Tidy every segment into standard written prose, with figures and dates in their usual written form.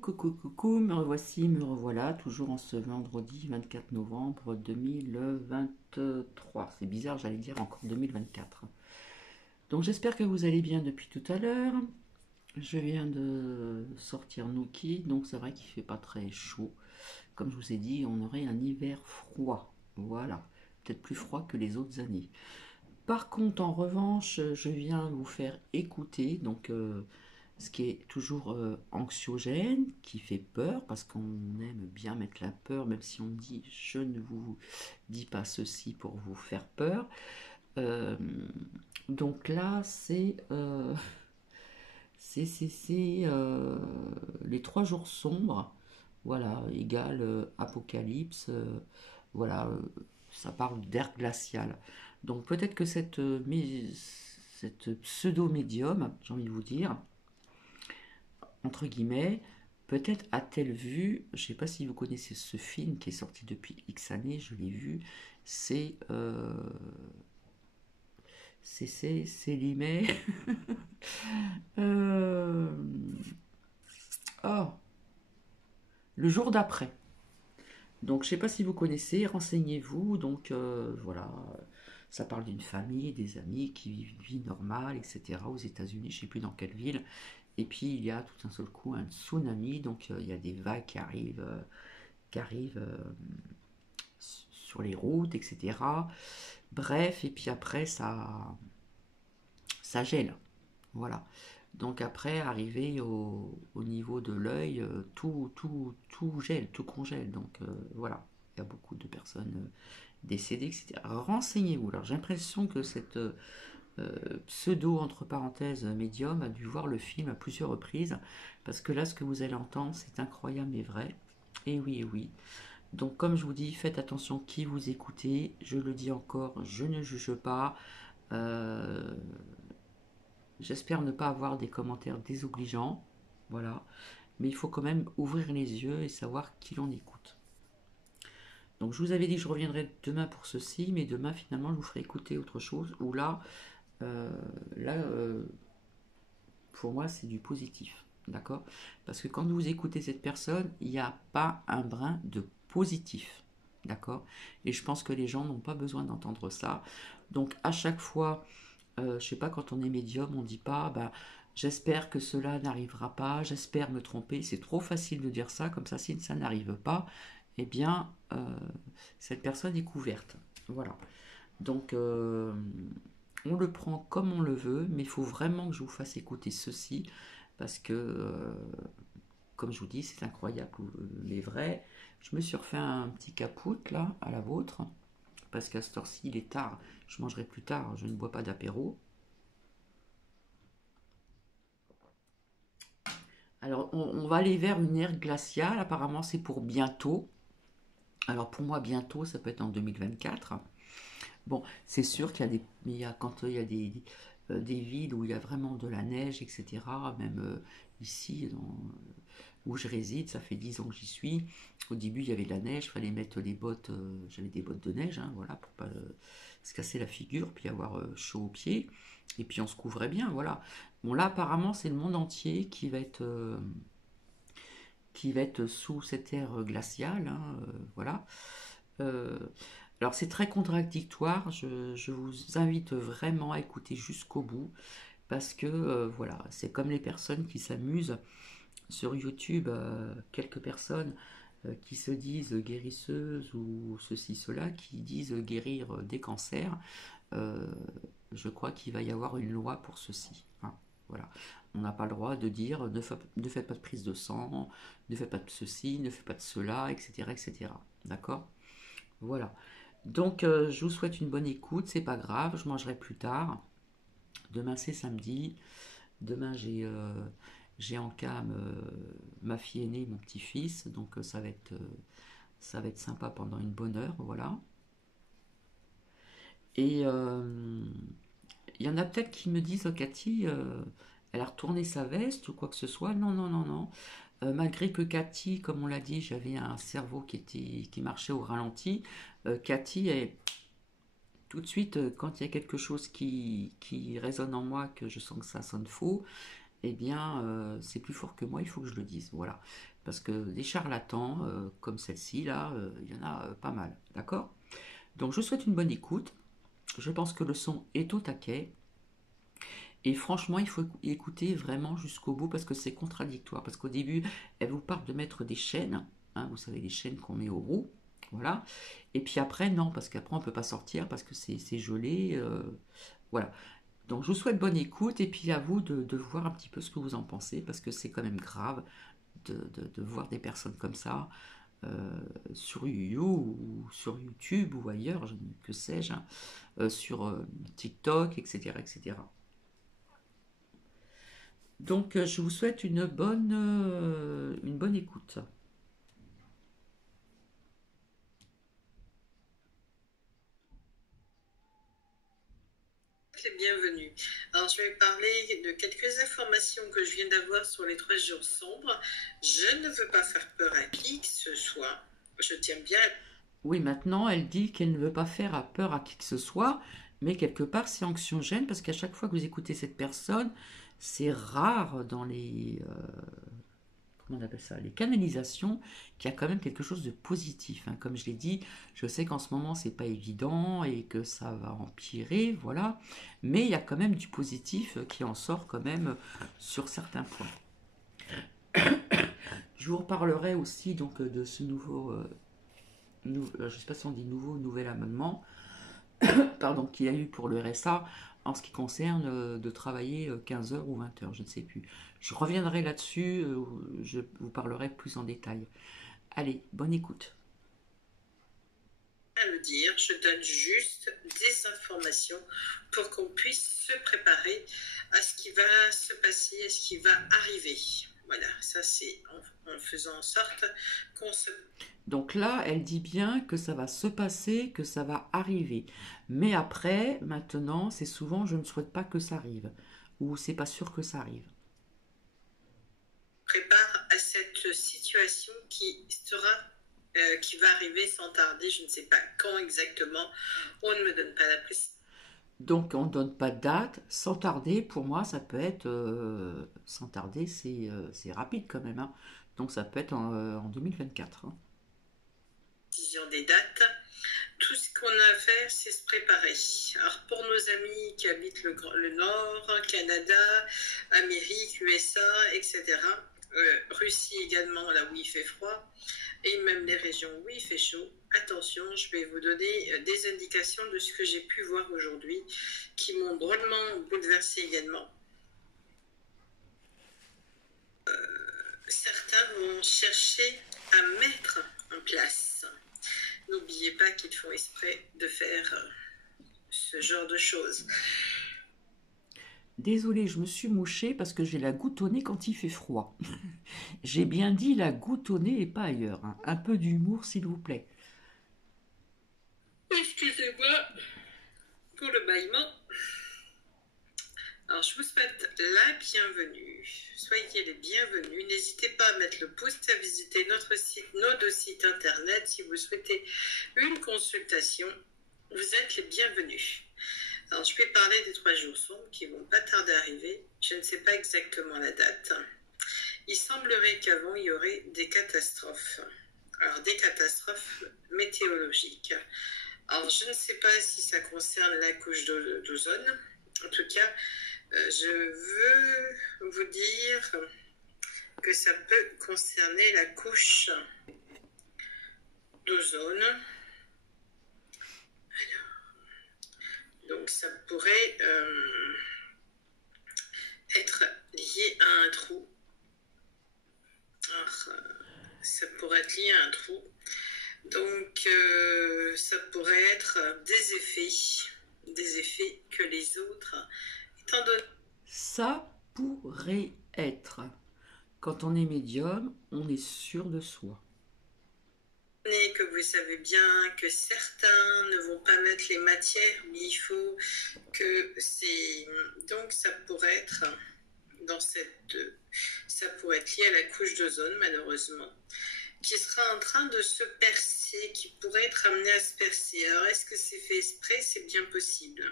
Coucou, me revoici, me revoilà, toujours en ce vendredi 24 novembre 2023. C'est bizarre, j'allais dire encore 2024. Donc j'espère que vous allez bien depuis tout à l'heure. Je viens de sortir Nuki, donc c'est vrai qu'il fait pas très chaud. Comme je vous ai dit, on aurait un hiver froid. Voilà, peut-être plus froid que les autres années. Par contre, en revanche, je viens vous faire écouter, ce qui est toujours anxiogène, qui fait peur, parce qu'on aime bien mettre la peur, même si on dit je ne vous dis pas ceci pour vous faire peur. Euh, donc là, c'est les 3 jours sombres, voilà, égale apocalypse, voilà, ça parle d'ère glaciale. Donc peut-être que cette pseudo-médium, j'ai envie de vous dire, entre guillemets, peut-être a-t-elle vu, je ne sais pas si vous connaissez ce film qui est sorti depuis X années, je l'ai vu, c'est Célimé. euh, oh, le jour d'après. Donc je ne sais pas si vous connaissez, renseignez-vous. Donc voilà, ça parle d'une famille, des amis qui vivent une vie normale, etc. aux États-Unis, je ne sais plus dans quelle ville. Et puis il y a tout un seul coup un tsunami, donc il y a des vagues qui arrivent sur les routes, etc. Bref, et puis après ça gèle. Voilà. Donc après, arrivé au niveau de l'œil, tout gèle, tout congèle. Donc voilà, il y a beaucoup de personnes décédées, etc. Renseignez-vous. Alors j'ai l'impression que cette pseudo, entre parenthèses, médium a dû voir le film à plusieurs reprises, parce que là, ce que vous allez entendre, c'est incroyable et vrai. Et oui, et oui. Donc comme je vous dis, faites attention qui vous écoutez. Je le dis encore, je ne juge pas. Euh, J'espère ne pas avoir des commentaires désobligeants. Voilà. Mais il faut quand même ouvrir les yeux et savoir qui l'on écoute. Donc je vous avais dit que je reviendrai demain pour ceci, mais demain finalement je vous ferai écouter autre chose. Où euh, là, pour moi c'est du positif, d'accord? Parce que quand vous écoutez cette personne, il n'y a pas un brin de positif, d'accord? Et je pense que les gens n'ont pas besoin d'entendre ça. Donc à chaque fois, je sais pas, quand on est médium, on dit pas, bah, j'espère que cela n'arrivera pas, j'espère me tromper. C'est trop facile de dire ça, comme ça, si ça n'arrive pas, eh bien, cette personne est couverte. Voilà. Donc, on le prend comme on le veut, mais il faut vraiment que je vous fasse écouter ceci, parce que, comme je vous dis, c'est incroyable, mais vrai. Je me suis refait un petit capout, là, à la vôtre, parce qu'à cette heure-ci, il est tard, je mangerai plus tard, je ne bois pas d'apéro. Alors, on va aller vers une ère glaciale. Apparemment, c'est pour bientôt. Alors, pour moi, bientôt, ça peut être en 2024. Bon, c'est sûr qu'il y a quand il y a des villes où il y a vraiment de la neige, etc. Même ici, où je réside, ça fait 10 ans que j'y suis. Au début, il y avait de la neige, il fallait mettre les bottes. J'avais des bottes de neige, hein, voilà, pour pas se casser la figure, puis avoir chaud aux pieds. Et puis on se couvrait bien, voilà. Bon, là, apparemment, c'est le monde entier qui va être sous cette ère glaciale, hein, voilà. Euh, alors c'est très contradictoire, je vous invite vraiment à écouter jusqu'au bout, parce que voilà, c'est comme les personnes qui s'amusent sur YouTube, quelques personnes qui se disent guérisseuses ou ceci, cela, qui disent guérir des cancers. Euh, je crois qu'il va y avoir une loi pour ceci, hein. Voilà. On n'a pas le droit de dire ne faites pas de prise de sang, ne faites pas de ceci, ne faites pas de cela, etc. etc. D'accord. Voilà. Donc je vous souhaite une bonne écoute, c'est pas grave, je mangerai plus tard. Demain c'est samedi. Demain j'ai en cam ma fille aînée, mon petit-fils, donc ça va être sympa pendant une bonne heure, voilà. Et il y en a peut-être qui me disent, oh, Cathy, elle a retourné sa veste ou quoi que ce soit. Non, non, non, non. Malgré que Cathy, comme on l'a dit, j'avais un cerveau qui marchait au ralenti. Cathy est tout de suite, quand il y a quelque chose qui résonne en moi, que je sens que ça sonne faux, eh bien, c'est plus fort que moi, il faut que je le dise, voilà. Parce que des charlatans, comme celle-ci, là, il y en a pas mal, d'accord? Donc, je vous souhaite une bonne écoute. Je pense que le son est au taquet. Et franchement, il faut écouter vraiment jusqu'au bout parce que c'est contradictoire. Parce qu'au début, elle vous parle de mettre des chaînes, hein, vous savez, les chaînes qu'on met aux roues, voilà. Et puis après, non, parce qu'après, on ne peut pas sortir parce que c'est gelé, voilà. Donc, je vous souhaite bonne écoute et puis à vous de voir un petit peu ce que vous en pensez parce que c'est quand même grave de voir des personnes comme ça sur sur YouTube ou ailleurs, que sais-je, hein, sur TikTok, etc., etc. Donc, je vous souhaite une bonne écoute. Les bienvenus. Alors, je vais parler de quelques informations que je viens d'avoir sur les 3 jours sombres. Je ne veux pas faire peur à qui que ce soit. Je tiens bien. Oui, maintenant, elle dit qu'elle ne veut pas faire peur à qui que ce soit, mais quelque part, c'est anxiogène parce qu'à chaque fois que vous écoutez cette personne, c'est rare dans comment on appelle ça, les canalisations, qu'il y a quand même quelque chose de positif, hein. Comme je l'ai dit, je sais qu'en ce moment, c'est pas évident et que ça va empirer, voilà, mais il y a quand même du positif qui en sort quand même sur certains points. Je vous reparlerai aussi donc de ce je ne sais pas si on dit nouvel amendement, pardon, qu'il y a eu pour le RSA en ce qui concerne de travailler 15 heures ou 20 heures, je ne sais plus. Je reviendrai là-dessus, je vous parlerai plus en détail. Allez, bonne écoute. À le dire, je donne juste des informations pour qu'on puisse se préparer à ce qui va se passer, à ce qui va arriver. Voilà, ça c'est en faisant en sorte qu'on se... Donc là, elle dit bien que ça va se passer, que ça va arriver. Mais après, maintenant, c'est souvent je ne souhaite pas que ça arrive. Ou c'est pas sûr que ça arrive. prépare à cette situation qui va arriver sans tarder. Je ne sais pas quand exactement. On ne me donne pas la précision. Donc on ne donne pas de date. Sans tarder, pour moi, ça peut être... sans tarder, c'est rapide quand même, hein. Donc ça peut être en 2024, hein. Des dates. Tout ce qu'on a à faire, c'est se préparer. Alors pour nos amis qui habitent le Nord, Canada, Amérique, USA, etc., Russie également, là où il fait froid, et même les régions où il fait chaud, attention, je vais vous donner des indications de ce que j'ai pu voir aujourd'hui, qui m'ont drôlement bouleversé également. Certains vont chercher à mettre en place. N'oubliez pas qu'ils font exprès de faire ce genre de choses. Désolée, je me suis mouchée parce que j'ai la goutte au nez quand il fait froid. J'ai bien dit la goutte au nez et pas ailleurs, hein. Un peu d'humour, s'il vous plaît. Excusez-moi pour le bâillement. Alors, je vous souhaite la bienvenue. Soyez les bienvenus. N'hésitez pas à mettre le pouce, à visiter nos deux sites internet. Si vous souhaitez une consultation, vous êtes les bienvenus. Alors, je vais parler des 3 jours sombres qui vont pas tarder à arriver. Je ne sais pas exactement la date. Il semblerait qu'avant, il y aurait des catastrophes. Alors, des catastrophes météorologiques. Alors, je ne sais pas si ça concerne la couche d'ozone. En tout cas, je veux vous dire que ça peut concerner la couche d'ozone. Donc, ça pourrait être lié à un trou. Alors, ça pourrait être lié à un trou. Donc, ça pourrait être des effets que les autres, étant donné Ça pourrait être. Quand on est médium, on est sûr de soi. que vous savez bien que certains ne vont pas mettre les matières, mais il faut que c'est... Donc, ça pourrait être ça pourrait être lié à la couche d'ozone, malheureusement, qui sera en train de se percer, qui pourrait être amené à se percer. Alors, est-ce que c'est fait exprès? C'est bien possible.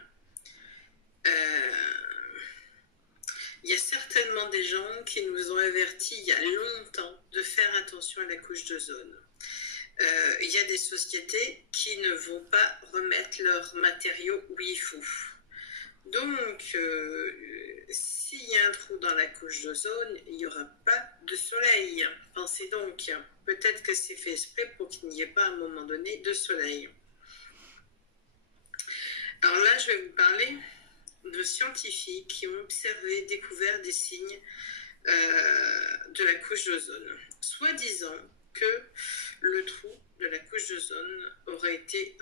Il y a certainement des gens qui nous ont avertis il y a longtemps de faire attention à la couche d'ozone. Il y a des sociétés qui ne vont pas remettre leurs matériaux où il faut. Donc, s'il y a un trou dans la couche d'ozone, il n'y aura pas de soleil. Pensez donc, peut-être que c'est fait exprès pour qu'il n'y ait pas à un moment donné de soleil. Alors là, je vais vous parler de scientifiques qui ont observé, découvert des signes de la couche d'ozone, soi-disant que le trou de la couche d'ozone aurait été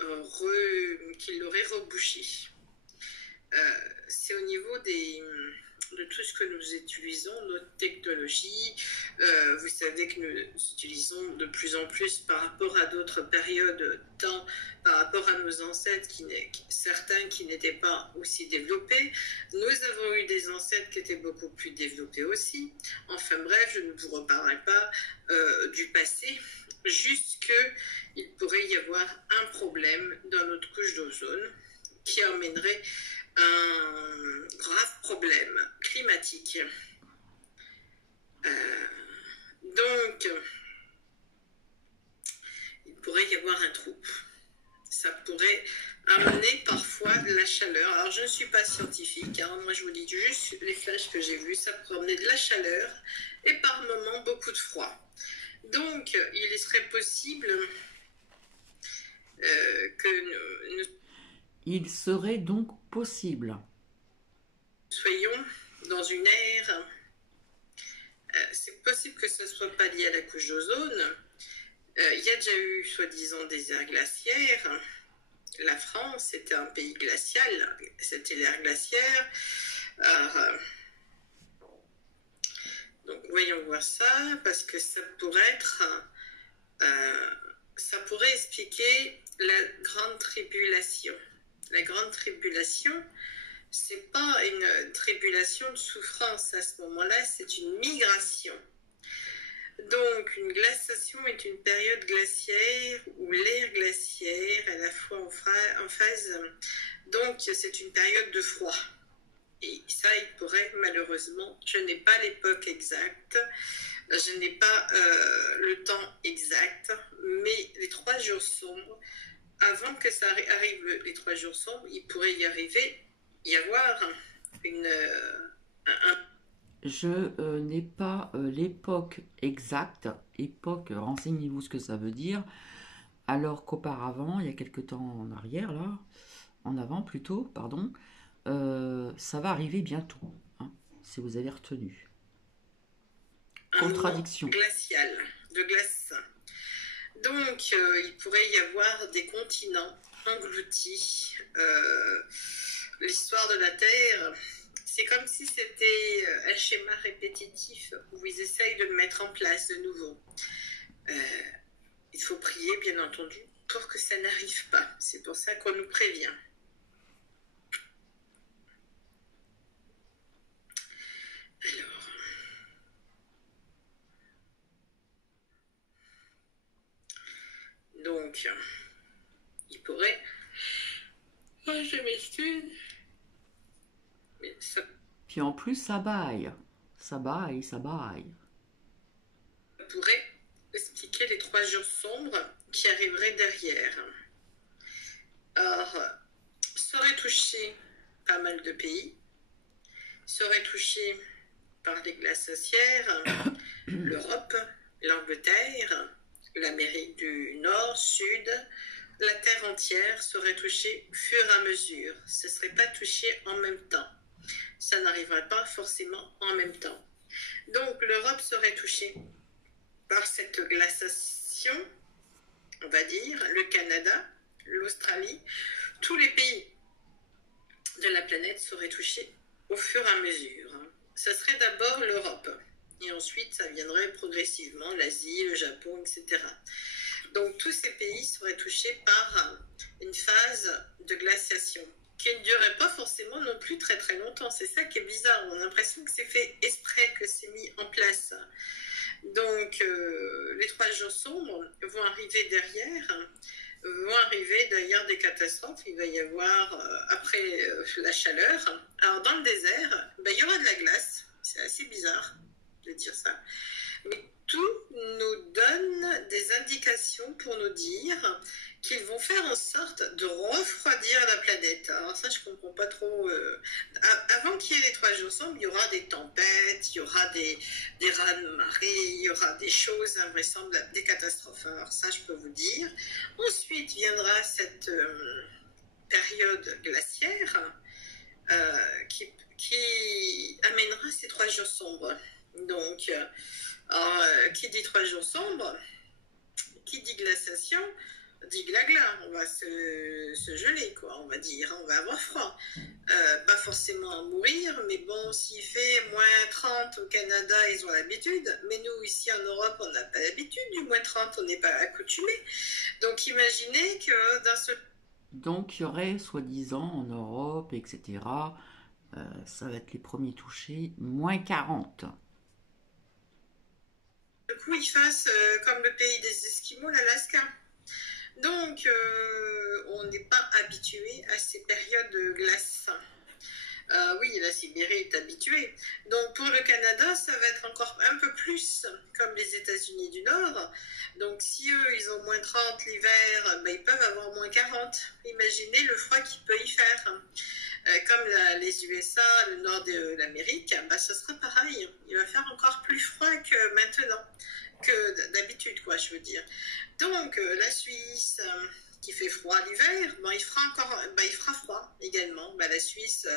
qu'il l'aurait rebouché. C'est au niveau de tout ce que nous utilisons, notre technologie. Vous savez que nous utilisons de plus en plus par rapport à d'autres périodes de temps, par rapport à nos ancêtres, certains qui n'étaient pas aussi développés. Nous avons eu des ancêtres qui étaient beaucoup plus développés aussi. Enfin bref, je ne vous reparlerai pas du passé, juste qu'il pourrait y avoir un problème dans notre couche d'ozone qui emmènerait un grave problème climatique. Donc, il pourrait y avoir un trou. Ça pourrait amener parfois de la chaleur. Alors, je ne suis pas scientifique, hein. Moi je vous dis juste les flashs que j'ai vus. Ça pourrait amener de la chaleur et par moments beaucoup de froid. Donc, il serait possible que nous Il serait donc possible. soyons dans une ère, c'est possible que ce ne soit pas lié à la couche d'ozone. Il y a déjà eu, soi-disant, des aires glaciaires. La France était un pays glacial, c'était l'ère glaciaire. Alors, donc voyons voir ça, parce que ça pourrait expliquer la grande tribulation. La grande tribulation, c'est pas une tribulation de souffrance à ce moment-là, c'est une migration. Donc, une glaciation est une période glaciaire où l'air glaciaire est à la fois en phase. Donc, c'est une période de froid. Et ça, il pourrait malheureusement, je n'ai pas l'époque exacte, je n'ai pas le temps exact, mais les 3 jours sombres, avant que ça arrive les 3 jours sombres, il pourrait y avoir Je n'ai pas l'époque exacte. Époque, renseignez-vous ce que ça veut dire. Alors qu'auparavant, il y a quelque temps en arrière, là, en avant plutôt, pardon, ça va arriver bientôt, hein, si vous avez retenu. Contradiction. Glacial, de glace. Donc, il pourrait y avoir des continents engloutis. L'histoire de la Terre, c'est comme si c'était un schéma répétitif où ils essayent de le mettre en place de nouveau. Il faut prier, bien entendu, pour que ça n'arrive pas. C'est pour ça qu'on nous prévient. Alors, donc, il pourrait... Oh, je m'excuse. Mais ça Puis en plus, ça baille. Ça baille, ça baille. pourrait expliquer les 3 jours sombres qui arriveraient derrière. Or, ça aurait touché pas mal de pays. Ça aurait touché par les glaciaires, l'Europe, l'Angleterre, l'Amérique du Nord, Sud, la Terre entière serait touchée au fur et à mesure. Ce ne serait pas touché en même temps. Ça n'arriverait pas forcément en même temps. Donc l'Europe serait touchée par cette glaciation, on va dire, le Canada, l'Australie, tous les pays de la planète seraient touchés au fur et à mesure. Ça serait d'abord l'Europe, et ensuite ça viendrait progressivement l'Asie, le Japon, etc. Donc tous ces pays seraient touchés par une phase de glaciation qui ne durerait pas forcément non plus très très longtemps. C'est ça qui est bizarre, on a l'impression que c'est fait exprès, que c'est mis en place. Donc les 3 jours sombres vont arriver derrière des catastrophes. Il va y avoir, après la chaleur, alors dans le désert, il y aura de la glace, C'est assez bizarre de dire ça. Mais tout nous donne des indications pour nous dire qu'ils vont faire en sorte de refroidir la planète. Alors ça, je comprends pas trop. Avant qu'il y ait les 3 jours sombres, il y aura des tempêtes, il y aura des raz-de-marée, il y aura des choses invraisemblables, des catastrophes. Alors ça, je peux vous dire. Ensuite viendra cette période glaciaire qui amènera ces 3 jours sombres. Donc, qui dit 3 jours sombres, qui dit glaciation, dit glagla, on va se geler, quoi, on va dire, on va avoir froid. Pas forcément à mourir, mais bon, s'il fait -30 au Canada, ils ont l'habitude, mais nous, ici en Europe, on n'a pas l'habitude du -30, on n'est pas accoutumés. Donc, imaginez que d'un seul... Donc il y aurait, soi-disant, en Europe, etc., ça va être les premiers touchés, -40. coup, ils fassent comme le pays des Esquimaux, l'Alaska. Donc, on n'est pas habitué à ces périodes de glace. Oui, la Sibérie est habituée. Donc, pour le Canada, ça va être encore un peu plus comme les États-Unis du Nord. Donc, si eux, ils ont -30 l'hiver, ben, ils peuvent avoir -40. Imaginez le froid qu'il peut y faire. Comme les USA, le nord de l'Amérique, ben, ce sera pareil. Il va faire encore plus froid que maintenant, que d'habitude, quoi, je veux dire. Donc, la Suisse, qui fait froid l'hiver, ben, il fera froid également. Ben, la Suisse,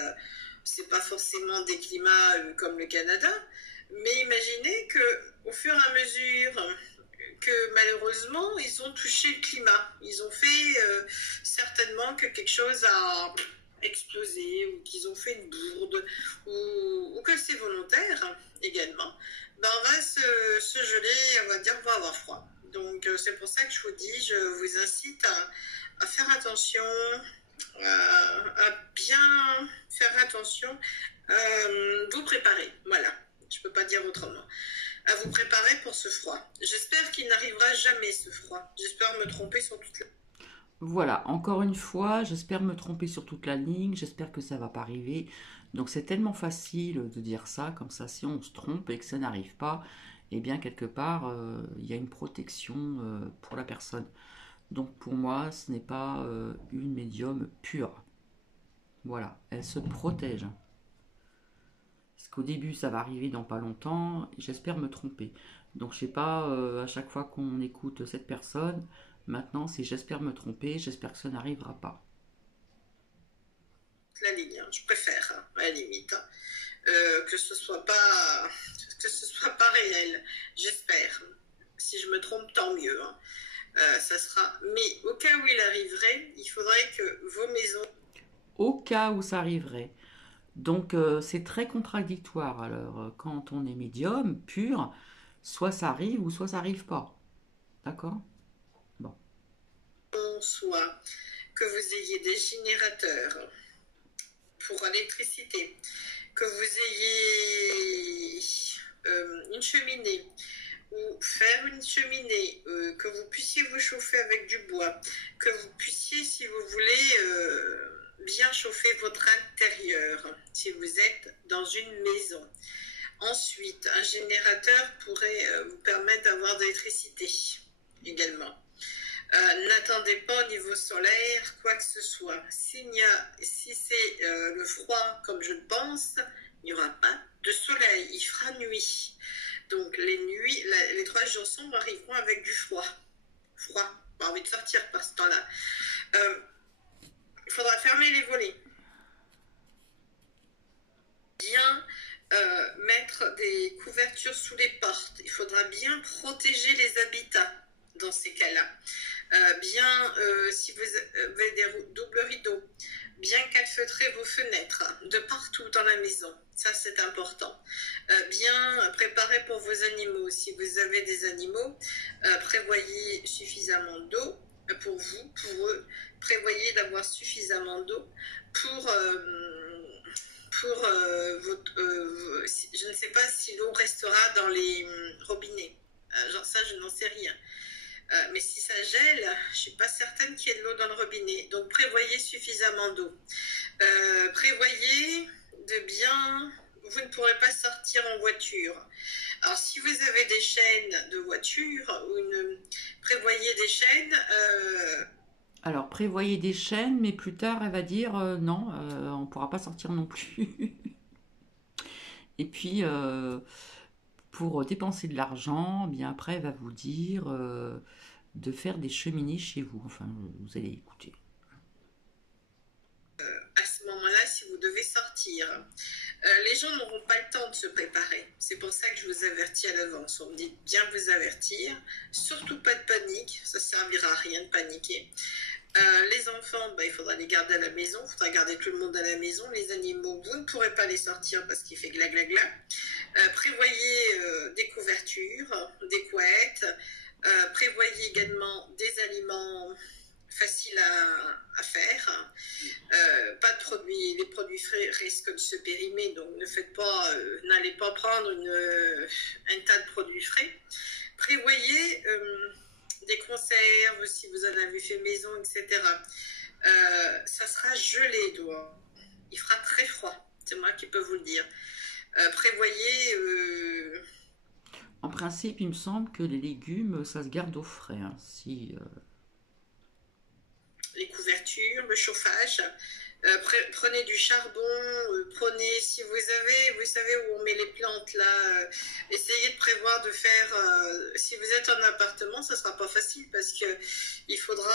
c'est pas forcément des climats comme le Canada, mais imaginez que au fur et à mesure que malheureusement, ils ont touché le climat. Ils ont fait certainement que quelque chose a explosé ou qu'ils ont fait une bourde ou que c'est volontaire également. Ben, on va se geler, on va dire, on va avoir froid. Donc, c'est pour ça que je vous dis, je vous incite à faire attention, à bien faire attention, vous préparer, voilà, je peux pas dire autrement, à vous préparer pour ce froid. J'espère qu'il n'arrivera jamais ce froid, j'espère me tromper sur toute la... Voilà, encore une fois, j'espère me tromper sur toute la ligne, j'espère que ça va pas arriver. Donc c'est tellement facile de dire ça, comme ça, si on se trompe et que ça n'arrive pas, eh bien quelque part, il y a une protection pour la personne. Donc pour moi, ce n'est pas une médium pure. Voilà, elle se protège. Parce qu'au début, ça va arriver dans pas longtemps, et j'espère me tromper. Donc je sais pas, à chaque fois qu'on écoute cette personne, maintenant c'est j'espère me tromper, j'espère que ça n'arrivera pas. La ligne, hein, je préfère, hein, à la limite, hein, que ce soit pas réel, j'espère. Si je me trompe, tant mieux. Hein. Ça sera. Mais au cas où il arriverait, il faudrait que vos maisons. Au cas où ça arriverait. Donc c'est très contradictoire. Alors quand on est médium pur, soit ça arrive ou soit ça arrive pas. D'accord? Bon. Soit que vous ayez des générateurs pour l'électricité, que vous ayez une cheminée ou faire une cheminée, que vous puissiez vous chauffer avec du bois, que vous puissiez, si vous voulez, bien chauffer votre intérieur, si vous êtes dans une maison. Ensuite, un générateur pourrait vous permettre d'avoir de l'électricité également. N'attendez pas au niveau solaire quoi que ce soit. Si c'est le froid, comme je le pense, il n'y aura pas de soleil, il fera nuit. Donc les 3 jours sombres arriveront avec du froid. Pas envie de sortir par ce temps-là. Il faudra fermer les volets. Bien mettre des couvertures sous les portes. Il faudra bien protéger les habitats dans ces cas-là. Si vous avez des doubles rideaux, bien calfeutrer vos fenêtres de partout dans la maison. Ça, c'est important. Bien préparer pour vos animaux. Si vous avez des animaux, prévoyez suffisamment d'eau pour vous, pour eux. Prévoyez d'avoir suffisamment d'eau pour je ne sais pas si l'eau restera dans les robinets. Genre ça, je n'en sais rien. Mais si ça gèle, je ne suis pas certaine qu'il y ait de l'eau dans le robinet. Donc prévoyez suffisamment d'eau. Prévoyez de bien vous ne pourrez pas sortir en voiture. Alors, si vous avez des chaînes de voiture, prévoyez des chaînes. Alors, prévoyez des chaînes, mais plus tard, elle va dire non, on ne pourra pas sortir non plus. Et puis, pour dépenser de l'argent, bien après, elle va vous dire de faire des cheminées chez vous. Enfin, vous allez écouter. À ce moment-là, si vous devez sortir, les gens n'auront pas le temps de se préparer. C'est pour ça que je vous avertis à l'avance. On me dit bien vous avertir. Surtout pas de panique, ça ne servira à rien de paniquer. Les enfants, il faudra les garder à la maison, il faudra garder tout le monde à la maison. Les animaux, vous ne pourrez pas les sortir parce qu'il fait gla gla gla. Prévoyez des couvertures, des couettes. Prévoyez également des aliments faciles à faire. Pas de produits, les produits frais risquent de se périmer, donc n'allez pas prendre un tas de produits frais. Prévoyez des conserves, si vous en avez fait maison, etc. Ça sera gelé dehors. Il fera très froid, c'est moi qui peux vous le dire. Prévoyez... En principe, il me semble que les légumes, ça se garde au frais. Hein, les couvertures, le chauffage. Prenez du charbon, prenez, si vous savez où on met les plantes là, essayez de prévoir de faire, si vous êtes en appartement, ça sera pas facile parce que il faudra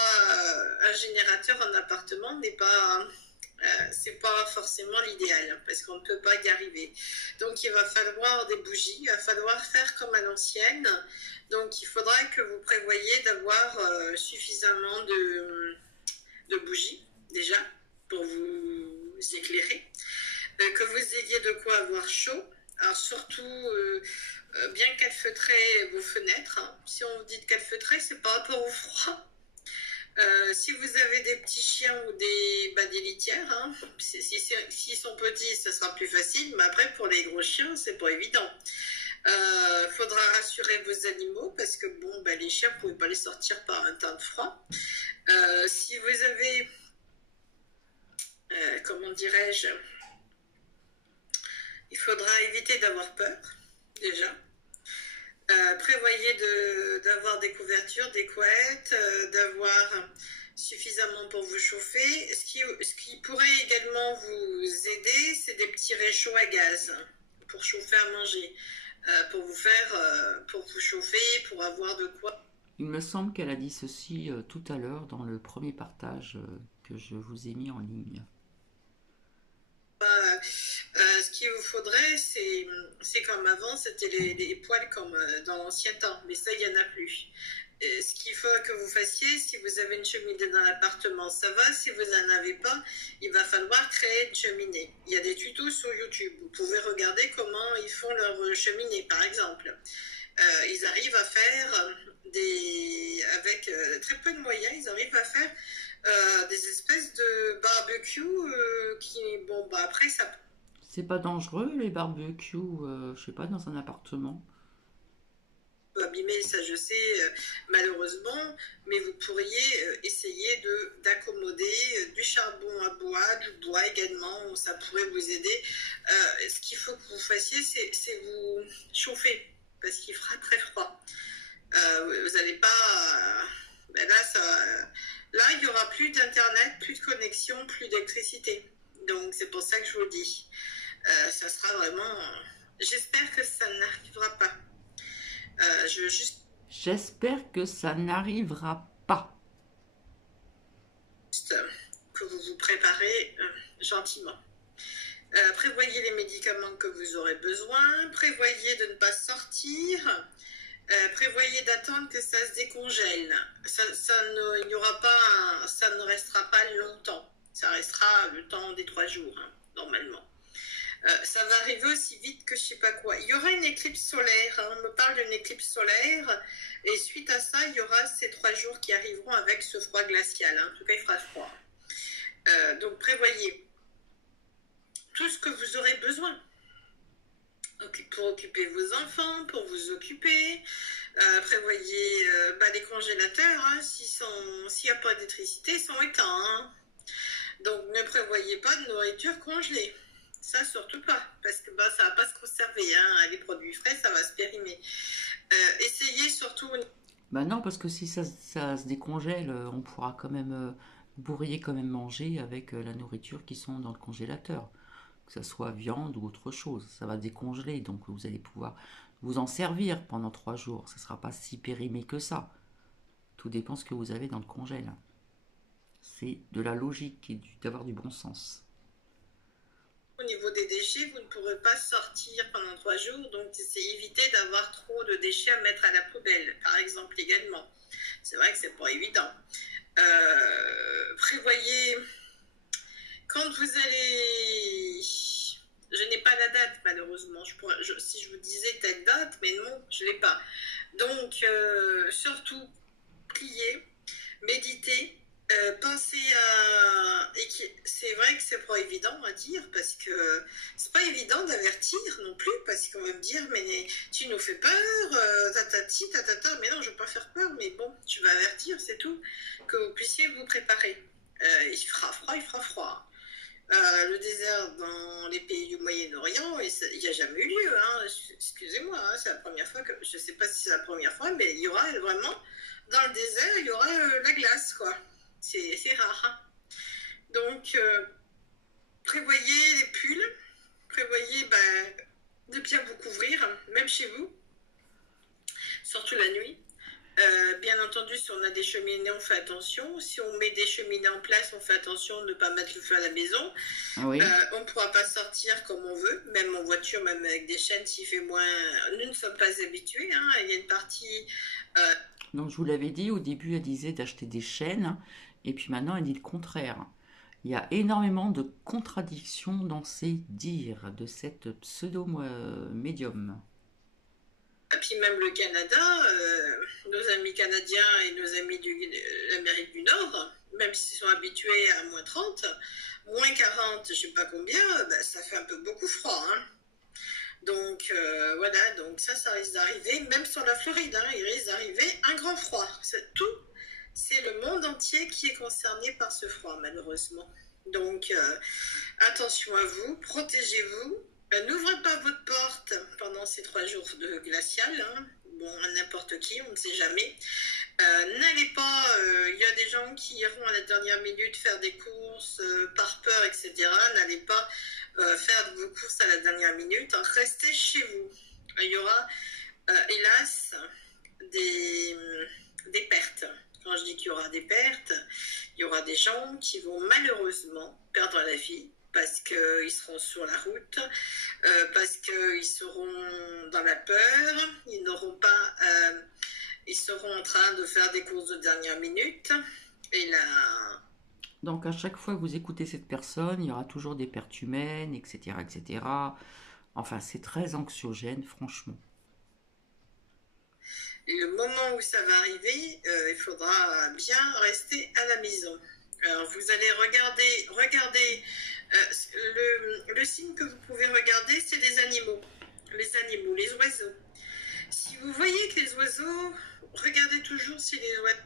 un générateur en appartement, n'est pas, c'est pas forcément l'idéal parce qu'on ne peut pas y arriver. Donc il va falloir des bougies, il va falloir faire comme à l'ancienne. Donc il faudra que vous prévoyiez d'avoir suffisamment de bougies déjà pour vous éclairer, que vous ayez de quoi avoir chaud. Alors surtout, bien calfeutrer vos fenêtres. Hein. Si on vous dit de calfeutrer, c'est par rapport au froid. Si vous avez des petits chiens ou des litières, hein, s'ils sont petits, ça sera plus facile, mais après pour les gros chiens, c'est pas évident. Faudra rassurer vos animaux parce que les chiens, vous pouvez pas les sortir par un temps de froid. Si vous avez comment dirais-je, il faudra éviter d'avoir peur, déjà. Prévoyez d'avoir des couvertures, des couettes, d'avoir suffisamment pour vous chauffer. Ce qui pourrait également vous aider, c'est des petits réchauds à gaz pour chauffer à manger, pour vous chauffer, pour avoir de quoi. Il me semble qu'elle a dit ceci tout à l'heure dans le premier partage que je vous ai mis en ligne. Ce qu'il vous faudrait, c'est comme avant, c'était les poêles comme dans l'ancien temps, mais ça, il n'y en a plus. Ce qu'il faut que vous fassiez, si vous avez une cheminée dans l'appartement, ça va. Si vous n'en avez pas, il va falloir créer une cheminée. Il y a des tutos sur YouTube. Vous pouvez regarder comment ils font leur cheminée, par exemple. Ils arrivent à faire avec très peu de moyens, ils arrivent à faire des espèces de barbecue après ça. C'est pas dangereux les barbecues, je sais pas, dans un appartement? Abîmer, ça je sais, malheureusement, mais vous pourriez essayer d'accommoder du charbon à bois, du bois également, ça pourrait vous aider. Ce qu'il faut que vous fassiez, c'est vous chauffer, parce qu'il fera très froid. Vous n'allez pas... là, il n'y aura plus d'internet, plus de connexion, plus d'électricité. Donc c'est pour ça que je vous le dis. Ça sera vraiment... J'espère que ça n'arrivera pas. J'espère que ça n'arrivera pas. Juste que vous vous préparez gentiment. Prévoyez les médicaments que vous aurez besoin. Prévoyez de ne pas sortir. Prévoyez d'attendre que ça se décongèle. Ça ne restera pas longtemps. Ça restera le temps des 3 jours, hein, normalement. Ça va arriver aussi vite que je sais pas quoi. Il y aura une éclipse solaire, hein, on me parle d'une éclipse solaire, et suite à ça, il y aura ces 3 jours qui arriveront avec ce froid glacial. Hein. En tout cas, il fera froid. Donc prévoyez tout ce que vous aurez besoin pour occuper vos enfants, pour vous occuper. Prévoyez les congélateurs, hein, s'il n'y a pas d'électricité, ils sont éteints. Hein. Donc ne prévoyez pas de nourriture congelée. Ça, surtout pas, parce que bah, ça va pas se conserver. Hein. Les produits frais, ça va se périmer. Essayez surtout... Bah non, parce que si ça se décongèle, on pourra quand même, vous pourriez quand même manger avec la nourriture qui sont dans le congélateur, que ça soit viande ou autre chose. Ça va décongeler, donc vous allez pouvoir vous en servir pendant 3 jours. Ça sera pas si périmé que ça. Tout dépend ce que vous avez dans le congèle. C'est de la logique et d'avoir du bon sens. Au niveau des déchets, vous ne pourrez pas sortir pendant 3 jours, donc c'est éviter d'avoir trop de déchets à mettre à la poubelle, par exemple également. C'est vrai que c'est pas évident. Prévoyez quand vous allez. Je n'ai pas la date malheureusement. Si je vous disais telle date, mais non, je l'ai pas. Donc surtout priez, méditez. Pensez à... C'est vrai que c'est pas évident à dire parce que c'est pas évident d'avertir non plus parce qu'on va me dire mais tu nous fais peur, tatati, tatata, mais non je veux pas faire peur mais bon tu vas avertir c'est tout, que vous puissiez vous préparer. Il fera froid, il fera froid. Le désert dans les pays du Moyen-Orient, il n'y a jamais eu lieu. Hein. Excusez-moi, hein, c'est la première fois que je ne sais pas si c'est la première fois, mais il y aura vraiment dans le désert, il y aura la glace, quoi. C'est rare. Hein. Donc, prévoyez les pulls, prévoyez de bien vous couvrir, même chez vous, surtout la nuit. Bien entendu, si on a des cheminées, on fait attention. Si on met des cheminées en place, on fait attention de ne pas mettre le feu à la maison. Oui. On ne pourra pas sortir comme on veut, même en voiture, même avec des chaînes, s'il fait moins. Nous ne sommes pas habitués. Hein. Il y a une partie. Donc je vous l'avais dit, au début elle disait d'acheter des chaînes, et puis maintenant elle dit le contraire. Il y a énormément de contradictions dans ces dires de cette pseudo-médium. Et puis même le Canada, nos amis canadiens et nos amis de l'Amérique du Nord, même s'ils sont habitués à moins 30, moins 40, je ne sais pas combien, ça fait un peu beaucoup froid. Hein. Donc voilà, donc ça risque d'arriver, même sur la Floride, hein, il risque d'arriver un grand froid. C'est le monde entier qui est concerné par ce froid, malheureusement. Donc attention à vous, protégez-vous. N'ouvrez pas votre porte pendant ces 3 jours de glacial. Hein. Bon, à n'importe qui, on ne sait jamais. N'allez pas, il y a des gens qui iront à la dernière minute faire des courses par peur, etc. N'allez pas faire vos courses à la dernière minute. Hein. Restez chez vous. Il y aura, hélas, des pertes. Quand je dis qu'il y aura des pertes, il y aura des gens qui vont malheureusement perdre la vie parce qu'ils seront sur la route, parce qu'ils seront dans la peur, ils n'auront pas, ils seront en train de faire des courses de dernière minute. Et là... Donc à chaque fois que vous écoutez cette personne, il y aura toujours des pertes humaines, etc., etc. Enfin, c'est très anxiogène, franchement. Et le moment où ça va arriver, il faudra bien rester à la maison. Alors vous allez regarder le signe que vous pouvez regarder, c'est les animaux, les oiseaux. Si vous voyez que les oiseaux, regardez toujours si les oiseaux...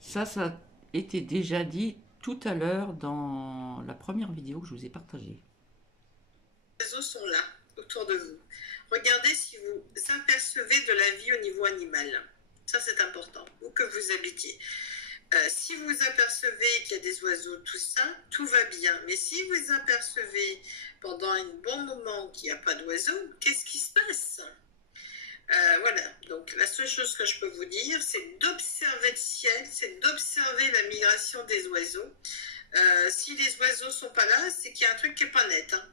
Ça a été déjà dit tout à l'heure dans la première vidéo que je vous ai partagée. Les oiseaux sont là, autour de vous. Regardez si vous apercevez de la vie au niveau animal. Ça, c'est important, où que vous habitiez. Si vous apercevez qu'il y a des oiseaux, tout ça, tout va bien. Mais si vous apercevez pendant un bon moment qu'il n'y a pas d'oiseaux, qu'est-ce qui se passe? Voilà, donc la seule chose que je peux vous dire, c'est d'observer le ciel, c'est d'observer la migration des oiseaux. Si les oiseaux ne sont pas là, c'est qu'il y a un truc qui n'est pas net. Hein.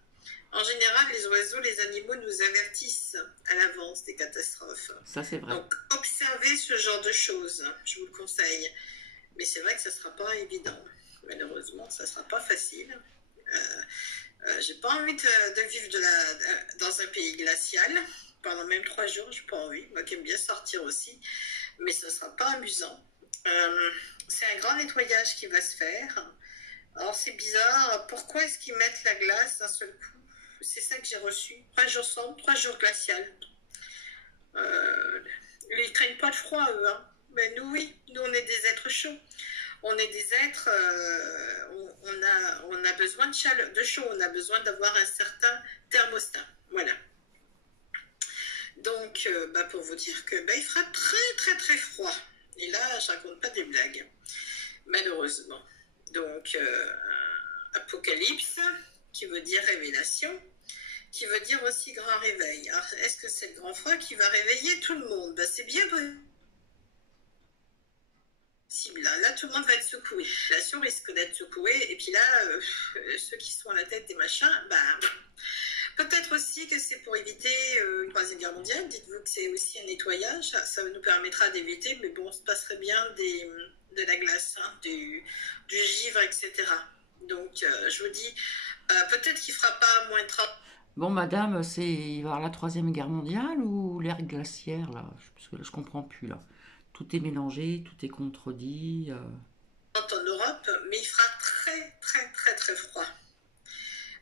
En général, les oiseaux, les animaux nous avertissent à l'avance des catastrophes. Ça, c'est vrai. Donc, observez ce genre de choses, je vous le conseille. Mais c'est vrai que ça ne sera pas évident. Malheureusement, ça ne sera pas facile. J'ai pas envie de vivre dans un pays glacial pendant même 3 jours. J'ai pas envie. Moi qui aime bien sortir aussi. Mais ce ne sera pas amusant. C'est un grand nettoyage qui va se faire. Alors, c'est bizarre. Pourquoi est-ce qu'ils mettent la glace d'un seul coup? C'est ça que j'ai reçu. 3 jours sombres, 3 jours glacial. Ils ne craignent pas le froid, eux. Hein. Mais nous, oui. Nous, on est des êtres chauds. On est des êtres, on a besoin de chaleur, de chaud, on a besoin d'avoir un certain thermostat. Voilà. Donc, pour vous dire que il fera très très très froid. Et là, je raconte pas des blagues, malheureusement. Donc, Apocalypse, qui veut dire révélation, qui veut dire aussi grand réveil. Alors, est-ce que c'est le grand froid qui va réveiller tout le monde? C'est bien possible. Là, tout le monde va être secoué. La nation risque d'être secouée. Et puis là, ceux qui sont à la tête des machins, peut-être aussi que c'est pour éviter une troisième guerre mondiale. Dites-vous que c'est aussi un nettoyage. Ça nous permettra d'éviter, mais bon, on se passerait bien de la glace, hein, du givre, etc. Donc, je vous dis, peut-être qu'il ne fera pas moins 30. Bon, madame, il va y avoir la troisième guerre mondiale ou l'ère glaciaire, là? Parce que là, je comprends plus, là. Tout est mélangé, tout est contredit. En Europe, mais il fera très, très, très, très froid.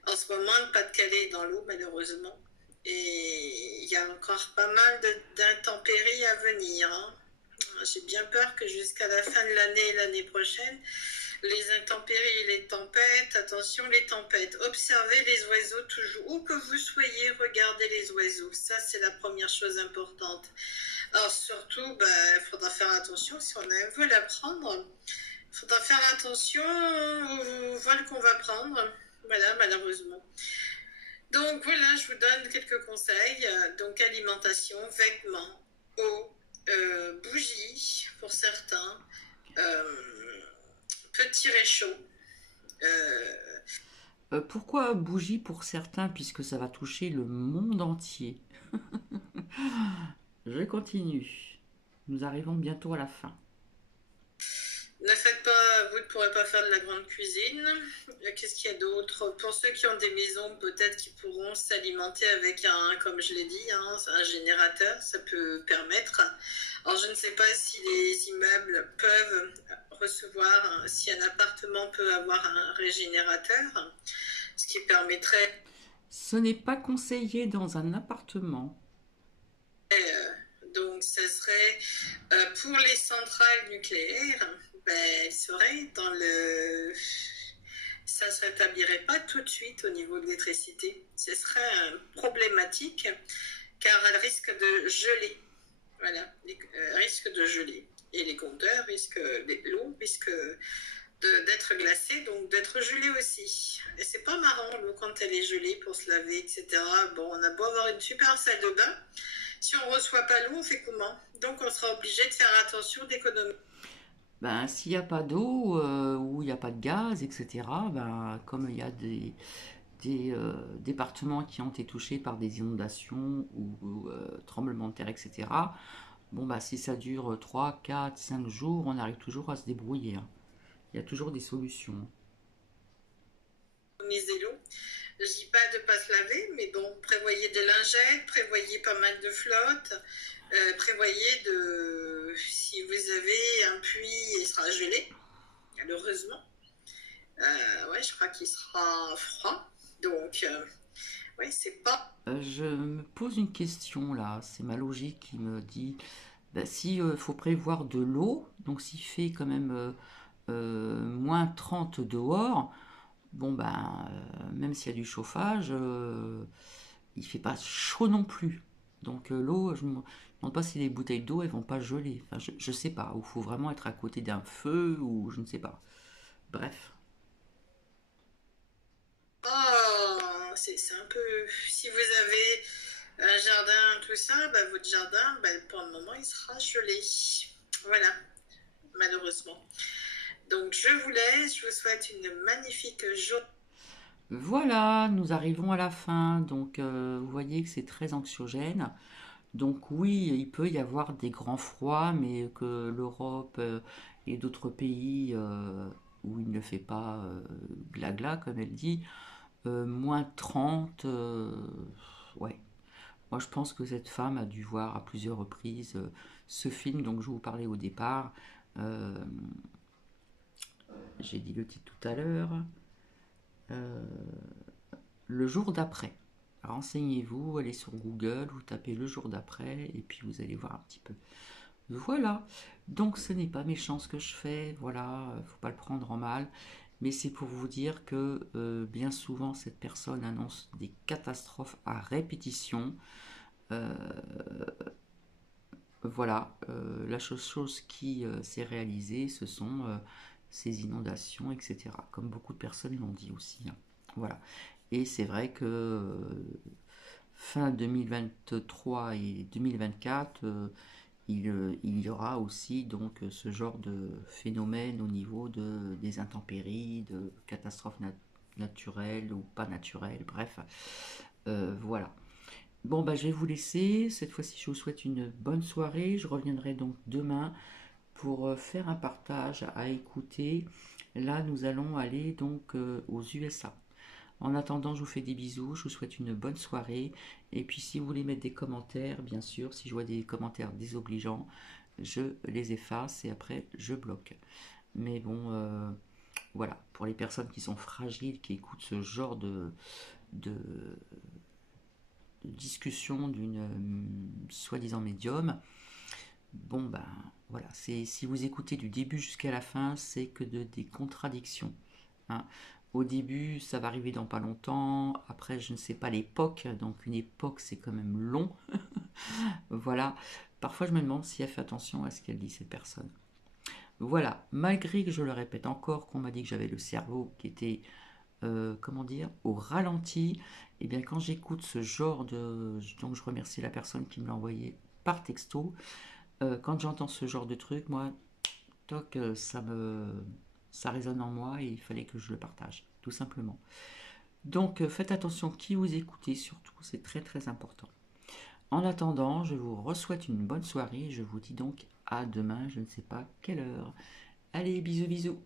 En ce moment, le Pas-de-Calais est dans l'eau, malheureusement. Et il y a encore pas mal d'intempéries à venir, hein. J'ai bien peur que jusqu'à la fin de l'année, l'année prochaine, les intempéries, les tempêtes, attention les tempêtes, observez les oiseaux toujours, où que vous soyez, regardez les oiseaux, ça c'est la première chose importante. Alors surtout, il faudra faire attention, si on a un vol à prendre, il faudra faire attention au vol qu'on va prendre, voilà, malheureusement. Donc voilà, je vous donne quelques conseils, donc alimentation, vêtements, eau, bougies pour certains, petit réchaud. Pourquoi bougie pour certains, puisque ça va toucher le monde entier? Je continue. Nous arrivons bientôt à la fin. Ne faites pas, vous ne pourrez pas faire de la grande cuisine. Qu'est-ce qu'il y a d'autre? Pour ceux qui ont des maisons, peut-être qu'ils pourront s'alimenter avec comme je l'ai dit, hein, un générateur, ça peut permettre. Alors je ne sais pas si les immeubles peuvent recevoir, si un appartement peut avoir un régénérateur, ce qui permettrait... Ce n'est pas conseillé dans un appartement. Donc, ce serait pour les centrales nucléaires, il serait dans le. Ça ne se rétablirait pas tout de suite au niveau de l'électricité. Ce serait problématique car elle risque de geler. Voilà, risque de geler. Et les compteurs l'eau risque d'être glacée, donc d'être gelée aussi. Et c'est pas marrant l'eau quand elle est gelée pour se laver, etc. Bon, on a beau avoir une super salle de bain. Si on ne reçoit pas l'eau, on fait comment? Donc on sera obligé de faire attention d'économiser. S'il n'y a pas d'eau ou il n'y a pas de gaz, etc., comme il y a des départements qui ont été touchés par des inondations ou tremblements de terre, etc., si ça dure 3, 4, 5 jours, on arrive toujours à se débrouiller, hein. Il y a toujours des solutions. L'eau. Je dis pas de ne pas se laver, mais bon, prévoyez des lingettes, prévoyez pas mal de flotte, prévoyez si vous avez un puits, il sera gelé, malheureusement. Je crois qu'il sera froid, donc c'est pas... Je me pose une question là, c'est ma logique qui me dit, si faut prévoir de l'eau, donc s'il fait quand même moins 30 dehors, même s'il y a du chauffage, il fait pas chaud non plus. Donc l'eau, je me demande pas si les bouteilles d'eau elles vont pas geler. Enfin, je sais pas. Ou faut vraiment être à côté d'un feu ou je ne sais pas. Bref. C'est un peu... Si vous avez un jardin, tout ça, votre jardin, pour le moment, il sera gelé. Voilà, malheureusement. Donc je vous laisse, je vous souhaite une magnifique journée. Voilà, nous arrivons à la fin. Donc vous voyez que c'est très anxiogène. Donc oui, il peut y avoir des grands froids, mais que l'Europe et d'autres pays où il ne fait pas gla-gla, comme elle dit, moins 30, ouais. Moi, je pense que cette femme a dû voir à plusieurs reprises ce film dont je vous parlais au départ. Euh, J'ai dit le titre tout à l'heure. Euh, le jour d'après. Renseignez-vous, allez sur Google, vous tapez le jour d'après et puis vous allez voir un petit peu. Voilà. Donc ce n'est pas méchant ce que je fais, voilà, faut pas le prendre en mal, mais c'est pour vous dire que bien souvent cette personne annonce des catastrophes à répétition. Euh, voilà, la chose qui s'est réalisée, ce sont ces inondations, etc. Comme beaucoup de personnes l'ont dit aussi, hein. Voilà. Et c'est vrai que fin 2023 et 2024, il y aura aussi donc ce genre de phénomène au niveau des intempéries, de catastrophes naturelles ou pas naturelles, bref. Voilà. Bon, bah, je vais vous laisser. Cette fois-ci, je vous souhaite une bonne soirée. Je reviendrai donc demain pour faire un partage à écouter. Là, nous allons aller donc aux USA. En attendant, je vous fais des bisous, je vous souhaite une bonne soirée. Et puis si vous voulez mettre des commentaires, bien sûr, si je vois des commentaires désobligeants, je les efface et après je bloque. Mais bon, voilà, pour les personnes qui sont fragiles, qui écoutent ce genre de discussion d'une soi-disant médium, bon ben voilà, c'est si vous écoutez du début jusqu'à la fin, c'est que des contradictions, hein. Au début, ça va arriver dans pas longtemps. Après, je ne sais pas l'époque. Donc, une époque, c'est quand même long. Voilà. Parfois, je me demande si elle fait attention à ce qu'elle dit, cette personne. Voilà. Malgré que je le répète encore, qu'on m'a dit que j'avais le cerveau qui était, comment dire, au ralenti, et bien, quand j'écoute ce genre de. Donc, je remercie la personne qui me l'a envoyé par texto. Quand j'entends ce genre de truc, moi, toc, ça résonne en moi et il fallait que je le partage, tout simplement. Donc faites attention qui vous écoutez, surtout, c'est très très important. En attendant, je vous souhaite une bonne soirée, je vous dis donc à demain, je ne sais pas quelle heure. Allez, bisous bisous.